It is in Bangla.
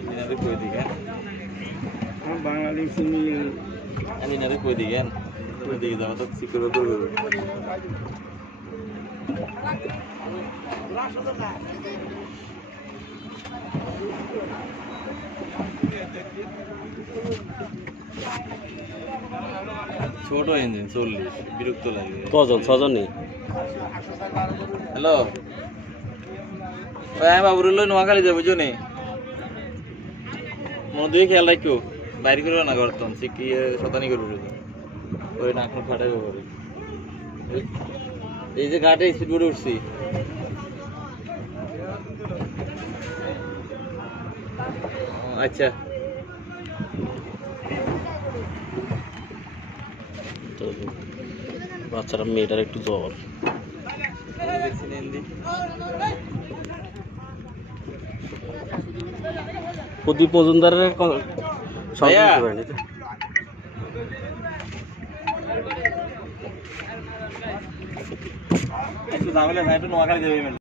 Ini kue dikan. Bangladesh ini Ini kue dikan. Kue dikan sama tuh sikul betul. ছোট ইঞ্জিন 40 বিরক্ত লাগে কজন ছজন নেই হ্যালো ভাই বাবুর লই নোয়াখালী যাব বুঝনি মন দিয়ে খেয়াল রাখো বাইরে করো না করতন সিকি শতানি করব ওই না এখন ফাটাইব করে এই যে ঘাটে স্পিড বোর্ডে উঠছি আচ্ছা বাচ্চারা মেয়েটার একটু জ্বর প্রদীপ মজুমদারের একটু ঝামেলা একটু নোয়াখালী যাবে